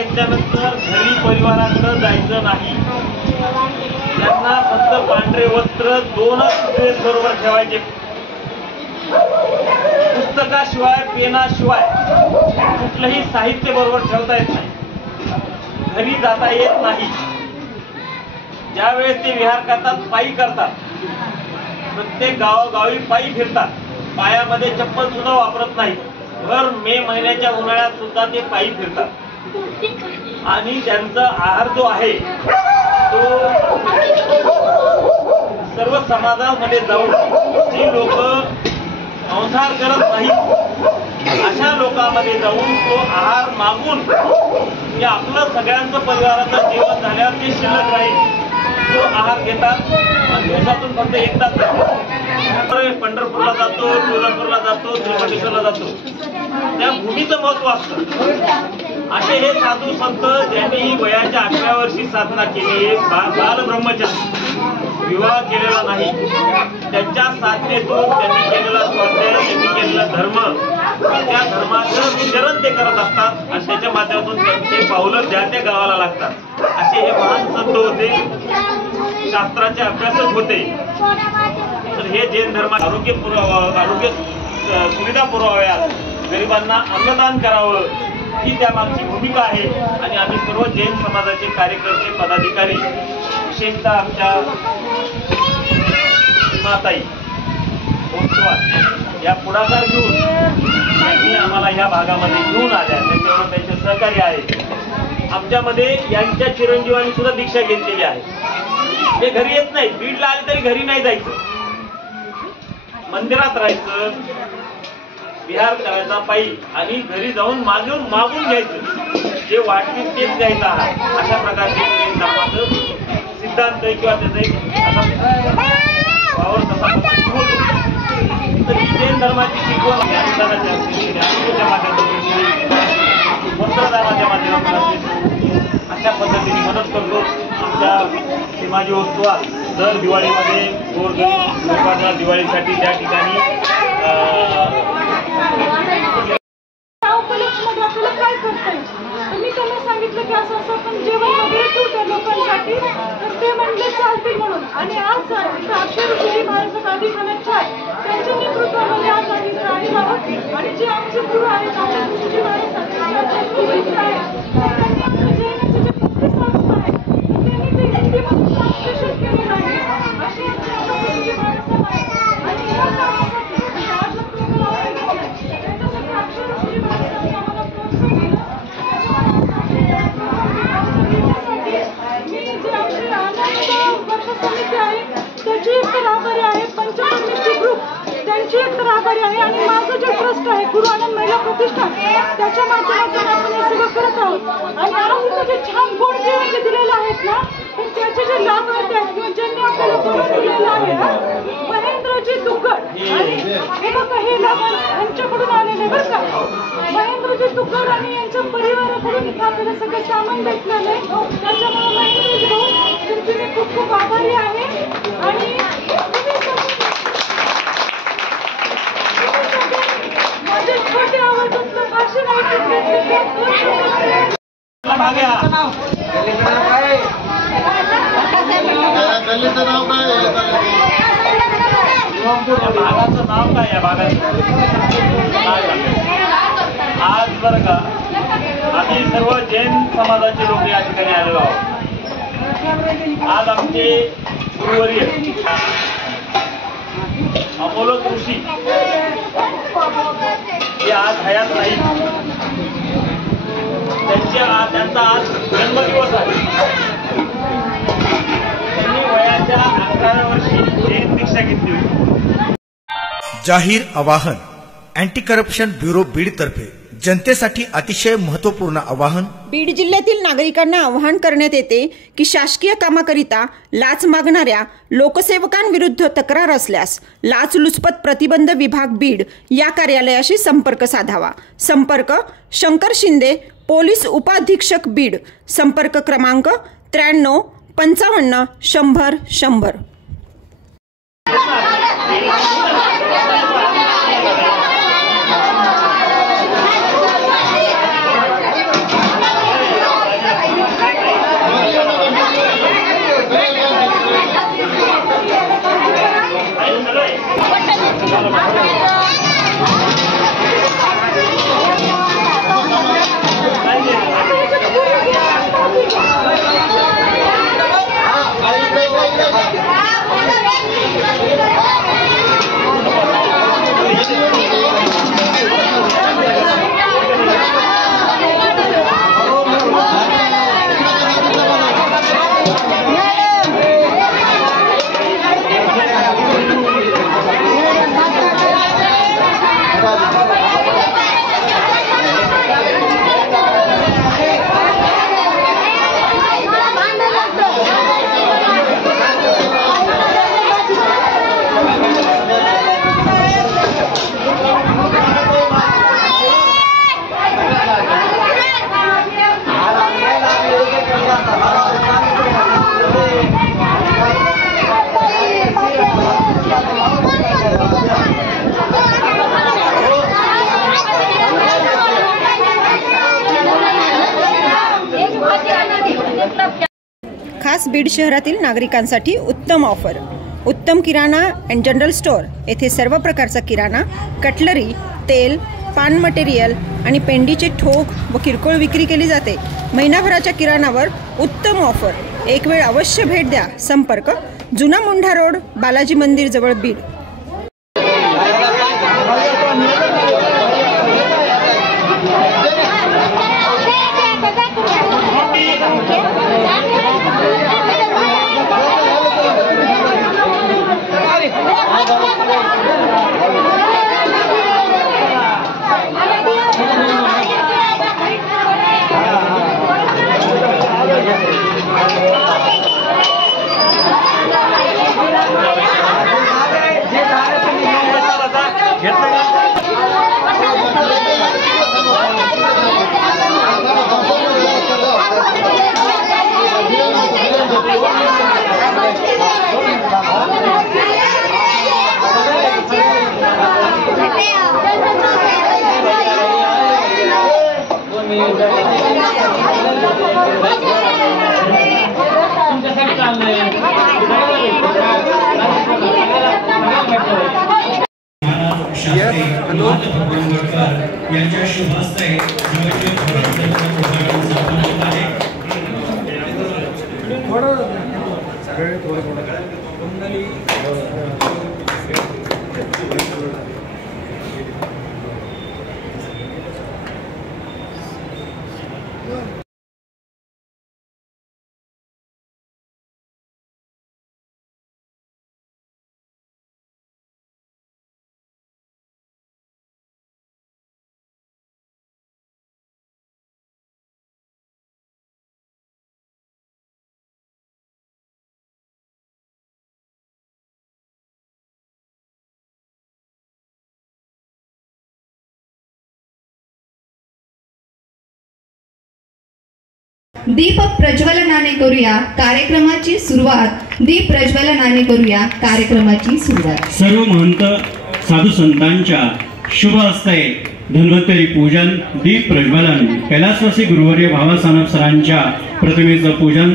घेतल्यानंतर घरी परिवाराकडे जायचं नाही. त्यांना फक्त पांढरे वस्त्र 2च ड्रेस बरोबर ठेवायचे. पुस्तकाशिवाय पेनाशिवाय कुठलंही साहित्य बरोबर ठेवता येत नाही. घरी जाता येत नाही. ज्यावेळेस ते विहार करतात पायी करतात. प्रत्येक गावोगावी पायी फिरतात. पायामध्ये चप्पल सुद्धा वापरत नाही. भर मे महिन्याच्या उन्हाळ्यात सुद्धा ते पायी फिरतात. आणि त्यांचा आहार जो आहे तो सर्व समाजामध्ये जाऊन जी लोक संसार करत नाहीत अशा लोकांमध्ये जाऊन तो आहार मागून जे आपलं सगळ्यांचं परिवाराचं जेवण झाल्यावर ते शिल्लक राहील तो आहार घेतात. आणि दिवसातून फक्त एकदाच पंढरपूरला जातो, तुळजापूरला जातो, त्र्यंबकेश्वरला जातो. त्या भूमीचं महत्व असतं. असे हे साधू संत ज्यांनी वयाच्या 11व्या वर्षी साधना केली, बाल ब्रह्मचारी, विवाह केलेला नाही, त्यांच्या साधनेतून त्यांनी केलेला स्वाध्याय, त्यांनी केलेला धर्म, त्या धर्माचं विचरण ते करत असतात. आणि त्याच्या माध्यमातून त्यांचे पावलं ज्या त्या गावाला लागतात. असे हे महान संत होते. शास्त्राचे अभ्यासक होते. तर हे जैन धर्म आरोग्य सुविधा पुरवाव्यात, गरिबांना अन्नदान करावं ही त्यामागची भूमिका आहे. आणि आम्ही सर्व जैन समाजाचे कार्यकर्ते, पदाधिकारी, विशेषतः आमच्या सीमाताई या पुढाकार घेऊन त्यांनी आम्हाला ह्या भागामध्ये घेऊन आल्या. त्याच्यावर त्यांचे सहकार्य आहे. आमच्यामध्ये यांच्या चिरंजीवांनी सुद्धा दीक्षा घेतलेली आहे. ते घरी येत नाहीत. बीडला आले तरी घरी नाही जायचं, मंदिरात राहायचं, विहार करायचा पायी आणि घरी जाऊन मागून घ्यायचं. जे वाटतील तेच घ्यायचं आहे. अशा प्रकारचे धर्माचं सिद्धांत किंवा त्याचा वावर तसा होतो. तर ही जैन धर्माची शिकवण ज्ञानदानाच्या माध्यमातून, वस्त्रदानाच्या माध्यमातून असेल अशा पद्धतीने मदत करतो. आमच्या सीमाजी उत्सवात दर दिवाळीमध्ये गोरगरीब लोकांना दिवाळीसाठी त्या ठिकाणी आपल्याला काय करता येईल. मी त्यांना सांगितलं की असं असं आपण जेवण वगैरे ठेवू त्या लोकांसाठी. तर ते म्हणले चालतील म्हणून. आणि आज अक्षर ऋषी महाराज गादीखान्याचे आहे त्यांच्या नेतृत्वामध्ये आज आम्ही आहे आहोत. आणि जे आमचे गुरु आहेत अक्षर ऋषी महाराज त्यांनी आमच्या जैनाचे जे पत्ते सांगत आहे त्यांनी ते हिंदीमध्ये ट्रान्सलेशन केलेलं आहे. असे आमचे अक्षर ऋषी महाराज आहेत. आणि या कामासाठी आज प्रोग्राम त्यांच्यासाठी अक्षर ऋषी महाराजांनी आम्हाला प्रोत्साहन दिलं. मी जे आमची आनंद वर्ग समिती आहे त्याची एक तर आभारी आहे. पंचकर्मेची ग्रुप त्यांची एक तर आभारी आहे. आणि माझं जे ट्रस्ट आहे गुरु आनंद महिला प्रतिष्ठान त्याच्या माध्यमातून आपण हे सगळं करत आहोत. आणि आज इथं जे छान गोड जेवण जे दिलेलं आहेत ना तर त्याचे जे लाभ मिळत आहेत किंवा ज्यांनी आपल्याला बोलून दिलेलं आहे महेंद्रजी दुग्गड आणि हे बघा हे लाभ यांच्याकडून आलेले बरं का. महेंद्रजी दुग्गड आणि यांच्या परिवाराकडून इथं आपल्याला सगळं सामान भेटलेलं आहे. त्याच्यामुळे महेंद्रजी भाऊ तुमची मी खूप खूप आभारी आहे. आणि माझे छोटे आवडतं भाषण भागाचं नाव काय या भागाचं आज बरं का आम्ही सर्व जैन समाजाचे लोक या ठिकाणी आलेलो आहोत. आज आमचे गुरुवर्य अमोलक ऋषी हे आज हयात नाही. त्यांचा आज जन्मदिवस आहे. त्यांनी वयाच्या 11व्या वर्षी जैन दीक्षा घेतली होती. जाहीर आवाहन अँटी करप्शन ब्युरो बीड तर्फे जनतेसाठी अतिशय महत्त्वपूर्ण आवाहन. बीड जिल्ह्यातील नागरिकांना आवाहन करण्यात येते की शासकीय कामाकरिता लाच मागणाऱ्या लोकसेवकांविरुद्ध तक्रार असल्यास लाचलुचपत प्रतिबंध विभाग बीड या कार्यालयाशी संपर्क साधावा. संपर्क शंकर शिंदे, पोलीस उपाधीक्षक बीड. संपर्क क्रमांक 93 55 100 100. खास बीड शहरातील नागरिकांसाठी उत्तम ऑफर. उत्तम किराणा अँड जनरल स्टोअर येथे सर्व प्रकारचा किराणा, कटलरी, तेल, पान मटेरियल आणि पेंडीचे ठोक व किरकोळ विक्री केली जाते. महिनाभराच्या किराणावर उत्तम ऑफर. एक वेळ अवश्य भेट द्या. संपर्क जुना मुंढा रोड, बालाजी मंदिर जवळ, बीड. यांच्या शुभ हस्ते दीप प्रज्वलनाने करूया कार्यक्रमाची सुरुवात. दीप प्रज्वलनाने करूया कार्यक्रमाची सुरुवात. सर्व महंत साधू संतांच्या शुभ हस्ते धन्वंतरी पूजन, दीप प्रज्वलन, कैलासवासी गुरुवर्य भावासाहेब सरांच्या प्रतिमेचं पूजन